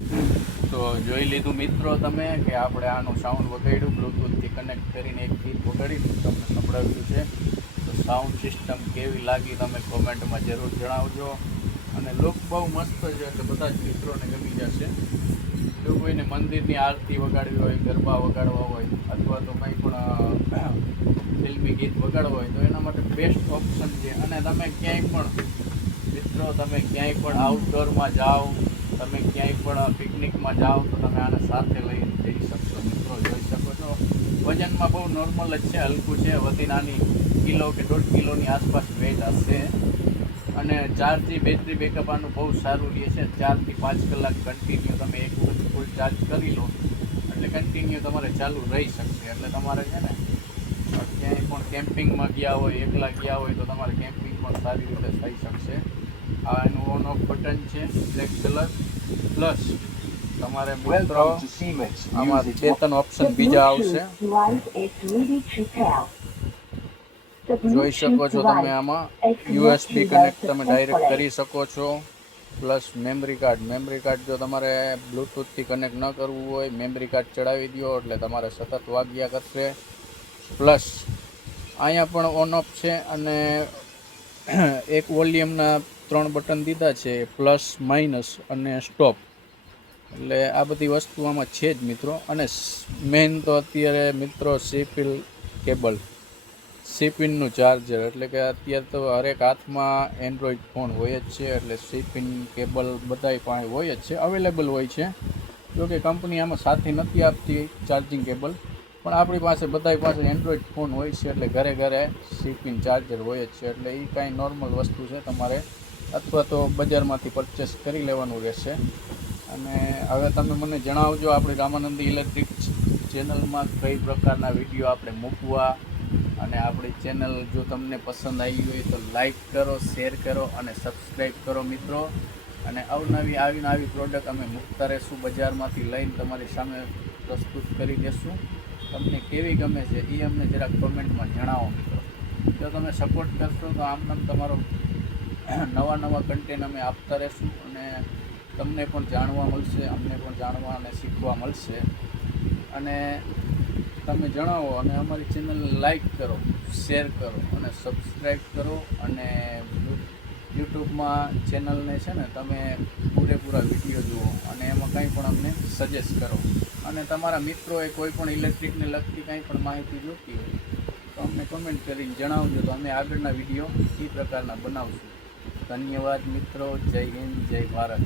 તો જોઈ લીધું મિત્રો તમે કે આપણે આનું સાઉન્ડ વગાડ્યું, બ્લૂટૂથથી કનેક્ટ કરીને એક ગીત વગાડી તમને સંભળાવ્યું છે. તો સાઉન્ડ સિસ્ટમ કેવી લાગી તમે કોમેન્ટમાં જરૂર જણાવજો. અને લુક બહુ મસ્ત છે એટલે બધા જ મિત્રોને ગમી જશે. જો કોઈને મંદિરની આરતી વગાડવી હોય, ગરબા વગાડવા હોય અથવા તો કંઈ પણ ફિલ્મી ગીત વગાડવા હોય તો એના માટે બેસ્ટ ઓપ્શન છે. અને તમે ક્યાંય પણ મિત્રો તમે ક્યાંય પણ આઉટડોરમાં જાઓ, તમે ક્યાંય પણ પિકનિકમાં જાઓ તો તમે આને સાથે લઈને જઈ શકશો. મિત્રો જોઈ શકો છો વજનમાં બહુ નોર્મલ જ છે, હલકું છે, વધી નાની કિલો કે 1.5 કિલોની આસપાસ વેટ હશે. અને ચાર્જની બેટરી બેકઅપ આનું બહુ સારું રહે છે. 4 થી 5 કલાક કન્ટિન્યુ તમે એક વખત ફૂલ ચાર્જ કરી લો એટલે કન્ટિન્યુ તમારે ચાલુ રહી શકશે. એટલે તમારે છે ને ક્યાંય પણ કેમ્પિંગમાં ગયા હોય, એકલા ગયા હોય તો તમારે કેમ્પિંગ પણ સારી રીતે થઈ શકશે. આ એનું ઓન ઓફ બટન છે બ્લેક કલર. પ્લસ તમારે મિત્રો આમાં 2-3 ઓપ્શન બીજા આવશે, જોઈ શકો છો તમે. આમાં USB કનેક્ટ તમે ડાયરેક્ટ કરી શકો છો. પ્લસ મેમરી કાર્ડ જો તમારે બ્લૂટૂથથી કનેક્ટ ન કરવું હોય, મેમરી કાર્ડ ચડાવી દો એટલે તમારે સતત વાગ્યા કરશે. પ્લસ અહીંયા પણ ઓન ઓફ છે અને એક વોલ્યુમના 3 બટન દીધા છે, પ્લસ, માઇનસ અને સ્ટોપ. એટલે આ બધી વસ્તુ આમાં છે જ મિત્રો. અને મેઇન તો અત્યારે મિત્રો સીપિનનું ચાર્જર, એટલે કે અત્યારે તો હરેક હાથમાં એન્ડ્રોઈડ ફોન હોય જ છે એટલે સીપિન કેબલ બધાય પાસે હોય જ છે, અવેલેબલ હોય છે. જોકે કંપની આમાં સાથે નથી આપતી ચાર્જિંગ કેબલ, પણ આપણી પાસે બધાય પાસે એન્ડ્રોઈડ ફોન હોય છે એટલે ઘરે ઘરે સીપિન ચાર્જર હોય જ છે. એટલે એ કાંઈ નોર્મલ વસ્તુ છે, તમારે અથવા તો બજારમાંથી પરચેસ કરી લેવાનું રહેશે. અને હવે તમે મને જણાવજો આપણી રામાનંદી ઇલેક્ટ્રિક ચેનલમાં કઈ પ્રકારના વિડીયો આપણે મૂકવા. અને આપણી ચેનલ જો તમને પસંદ આવી હોય તો લાઈક કરો, શેર કરો અને સબસ્ક્રાઈબ કરો મિત્રો. અને આવી પ્રોડક્ટ અમે મૂકતા રહીશું, બજારમાંથી લઈને તમારી સામે પ્રસ્તુત કરી દઈશું. તમને કેવી ગમે છે એ અમને જરાક કોમેન્ટમાં જણાવો મિત્રો. જો તમે સપોર્ટ કરશો તો આમ તમારો નવા કન્ટેન્ટ અમે આપતા રહીશું અને તમને પણ જાણવા મળશે, અમને પણ જાણવા અને શીખવા મળશે. અને તમે જણાવો અને અમારી ચેનલને લાઈક કરો, શેર કરો અને સબસ્ક્રાઈબ કરો. અને યુટ્યુબમાં ચેનલને છે ને તમે પૂરેપૂરા વિડીયો જુઓ અને એમાં કંઈ પણ અમને સજેસ્ટ કરો. અને તમારા મિત્રોએ કોઈ પણ ઇલેક્ટ્રિકને લગતી કંઈ પણ માહિતી જોઈતી હોય તો અમને કમેન્ટ કરીને જણાવજો, તો અમે આગળના વિડીયો એ પ્રકારના બનાવશું. ધન્યવાદ મિત્રો. જય હિન્દ, જય ભારત.